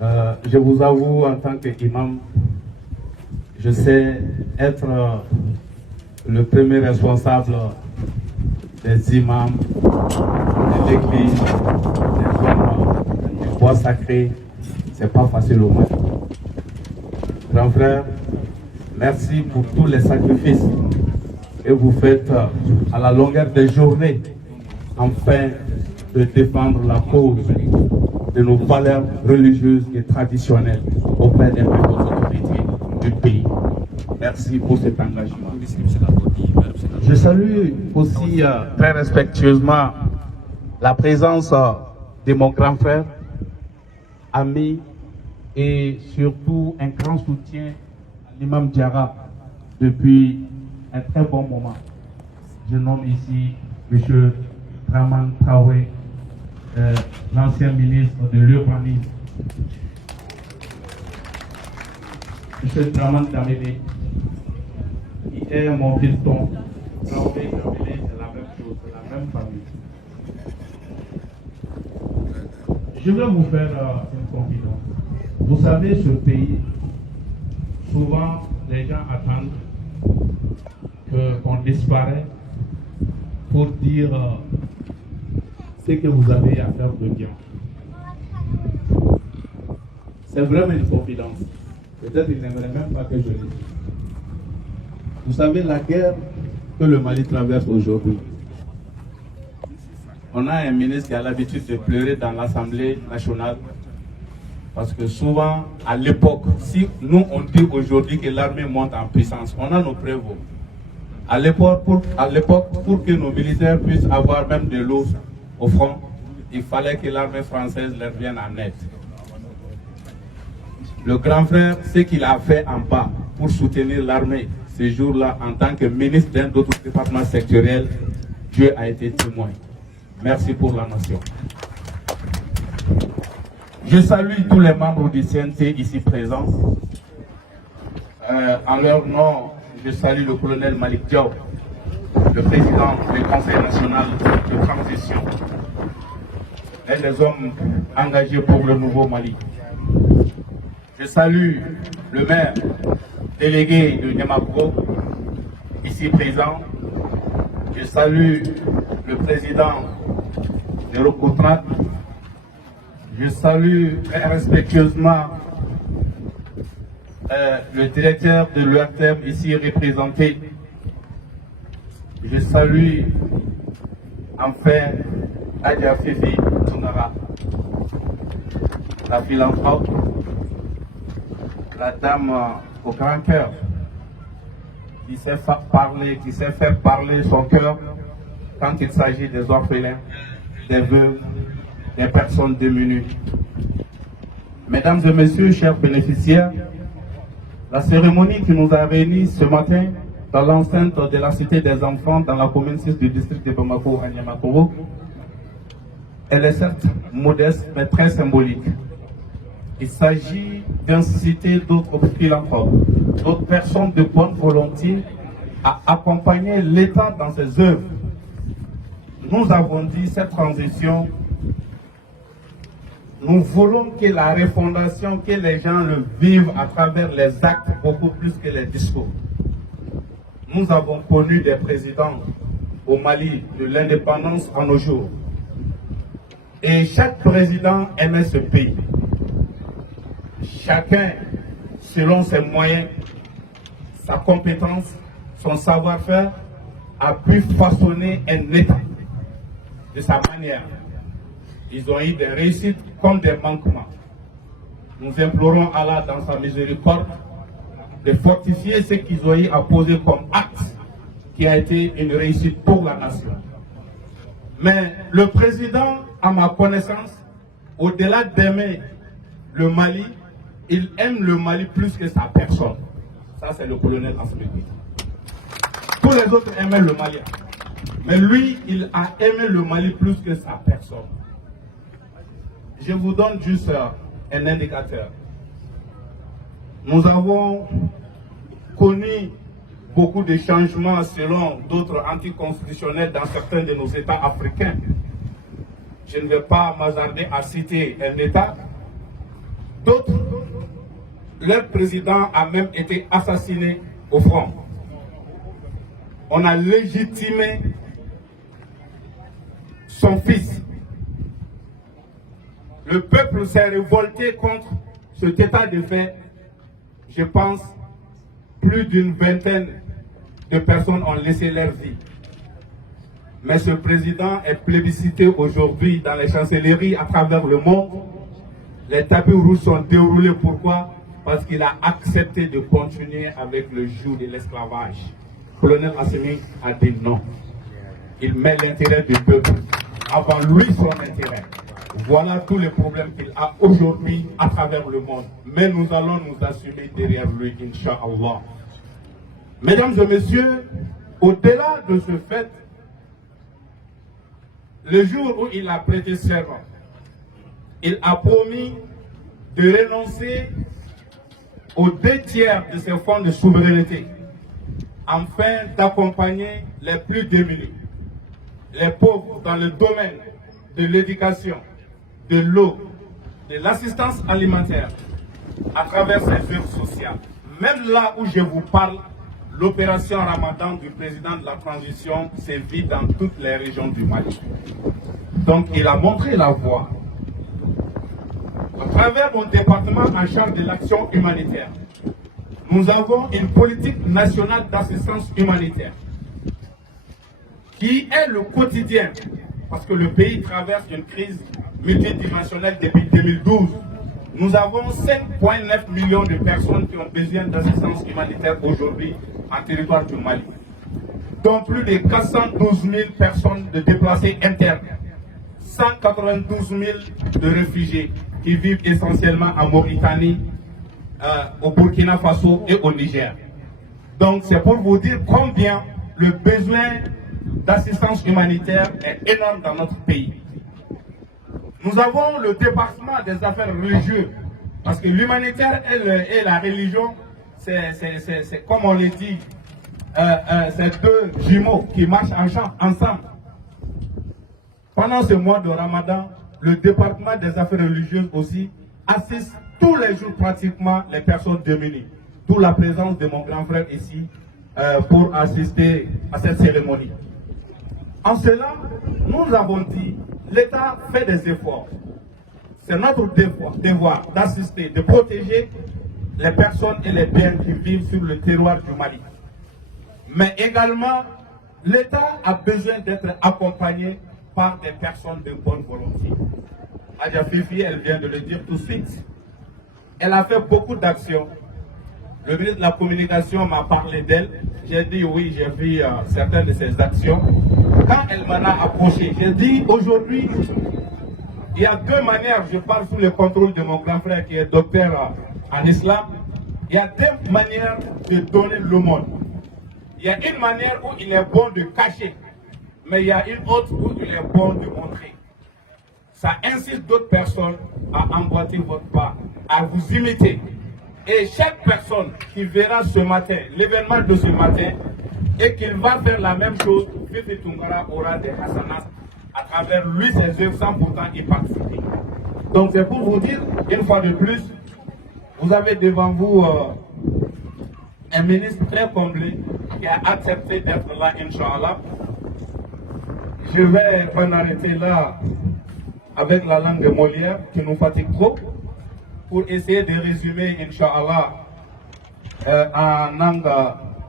Je vous avoue, en tant qu'imam, je sais être le premier responsable des imams, de l'église, des hommes du bois sacré. C'est pas facile au Mali. Grand frère, merci pour tous les sacrifices que vous faites à la longueur des journées afin de défendre la cause de nos valeurs religieuses et traditionnelles auprès des autorités du pays. Merci pour cet engagement. Je salue aussi très respectueusement la présence de mon grand frère, ami et surtout un grand soutien à l'imam Diarra depuis un très bon moment. Je nomme ici M. Draman Traoré, l'ancien ministre de l'Urbanisme. M. Draman Damélé, qui est mon fiston. Traoré Damélé, c'est la même chose, c'est la même famille. Je vais vous faire une confidence. Vous savez, ce pays, souvent les gens attendent qu'on disparaît pour dire ce que vous avez à faire de bien. C'est vraiment une confidence. Peut-être qu'il n'aimerait même pas que je le dise. Vous savez, la guerre que le Mali traverse aujourd'hui, on a un ministre qui a l'habitude de pleurer dans l'Assemblée nationale parce que souvent, à l'époque, si nous on dit aujourd'hui que l'armée monte en puissance, on a nos preuves. À l'époque, pour que nos militaires puissent avoir même de l'eau au front, il fallait que l'armée française leur vienne en aide. Le grand frère, ce qu'il a fait en bas pour soutenir l'armée ces jours-là en tant que ministre d'un autre département sectoriel, Dieu a été témoin. Merci pour la nation. Je salue tous les membres du CNT ici présents. En leur nom, je salue le colonel Malik Diop, le président du Conseil national de transition, et les hommes engagés pour le nouveau Mali. Je salue le maire délégué de Niamapro, ici présent. Je salue le président de Rokotrat. Je salue très respectueusement le directeur de l'URTEM ici représenté. Je salue enfin Adja Fifi Tounara, la philanthrope, la dame au grand cœur, qui sait parler, qui sait faire parler son cœur quand il s'agit des orphelins, des veuves, des personnes démunies. Mesdames et messieurs, chers bénéficiaires, la cérémonie qui nous a réunis ce matin dans l'enceinte de la Cité des Enfants dans la commune 6 du district de Bamako à Niamaporo, elle est certes modeste mais très symbolique. Il s'agit d'inciter d'autres philanthropes, d'autres personnes de bonne volonté à accompagner l'État dans ses œuvres. Nous avons dit cette transition, nous voulons que la refondation, que les gens le vivent à travers les actes beaucoup plus que les discours. Nous avons connu des présidents au Mali de l'indépendance à nos jours. Et chaque président aimait ce pays. Chacun, selon ses moyens, sa compétence, son savoir-faire, a pu façonner un État de sa manière. Ils ont eu des réussites comme des manquements. Nous implorons Allah dans sa miséricorde de fortifier ce qu'ils ont eu à poser comme acte qui a été une réussite pour la nation. Mais le président, à ma connaissance, au-delà d'aimer le Mali, il aime le Mali plus que sa personne. Ça, c'est le colonel Afrique. Tous les autres aimaient le Mali. Mais lui, il a aimé le Mali plus que sa personne. Je vous donne juste un indicateur. Nous avons connu beaucoup de changements selon d'autres anticonstitutionnels dans certains de nos États africains. Je ne vais pas m'hasarder à citer un État D'autres, leur président a même été assassiné au front. On a légitimé son fils. Le peuple s'est révolté contre cet état de fait. Je pense plus d'une vingtaine de personnes ont laissé leur vie. Mais ce président est plébiscité aujourd'hui dans les chancelleries à travers le monde. Les tapis rouges sont déroulés. Pourquoi? Parce qu'il a accepté de continuer avec le joug de l'esclavage. Le colonel Assimi a dit non. Il met l'intérêt du peuple avant lui son intérêt. Voilà tous les problèmes qu'il a aujourd'hui à travers le monde. Mais nous allons nous assumer derrière lui, Inch'Allah. Mesdames et messieurs, au-delà de ce fait, le jour où il a prêté serment, il a promis de renoncer aux 2/3 de ses fonds de souveraineté afin d'accompagner les plus démunis, les pauvres dans le domaine de l'éducation, de l'eau, de l'assistance alimentaire, à travers ses œuvres sociales. Même là où je vous parle, l'opération Ramadan du président de la transition sévit dans toutes les régions du Mali. Donc il a montré la voie. À travers mon département en charge de l'action humanitaire, nous avons une politique nationale d'assistance humanitaire qui est le quotidien, parce que le pays traverse une crise multidimensionnelle depuis 2012. Nous avons 5,9 millions de personnes qui ont besoin d'assistance humanitaire aujourd'hui en territoire du Mali, dont plus de 412 000 personnes de déplacés internes, 192 000 de réfugiés qui vivent essentiellement en Mauritanie, au Burkina Faso et au Niger. Donc c'est pour vous dire combien le besoin d'assistance humanitaire est énorme dans notre pays. Nous avons le département des affaires religieuses, parce que l'humanitaire et la religion, c'est comme on le dit, c'est deux jumeaux qui marchent ensemble. Pendant ce mois de Ramadan, le département des affaires religieuses aussi assiste tous les jours pratiquement les personnes démunies. D'où la présence de mon grand frère ici pour assister à cette cérémonie. En cela, nous avons dit, l'État fait des efforts. C'est notre devoir d'assister, de protéger les personnes et les biens qui vivent sur le terroir du Mali. Mais également, l'État a besoin d'être accompagné par des personnes de bonne volonté. Adja Fifi, elle vient de le dire tout de suite. Elle a fait beaucoup d'actions. Le ministre de la Communication m'a parlé d'elle. J'ai dit oui, j'ai vu certaines de ses actions. Quand elle m'en a approché, j'ai dit aujourd'hui, il y a deux manières, je parle sous le contrôle de mon grand frère qui est docteur en islam, il y a deux manières de donner le monde. Il y a une manière où il est bon de cacher, mais il y a une autre où il est bon de montrer. Ça incite d'autres personnes à emboîter votre pas, à vous imiter. Et chaque personne qui verra ce matin, l'événement de ce matin, et qu'il va faire la même chose, Fifi Tungara aura des hasanats à travers lui, ses œuvres, sans pourtant y participer. Donc c'est pour vous dire, une fois de plus, vous avez devant vous un ministre très comblé qui a accepté d'être là, Inch'Allah. Je vais prendre arrêter là avec la langue de Molière qui nous fatigue trop pour essayer de résumer, Inch'Allah, en langue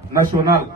nationale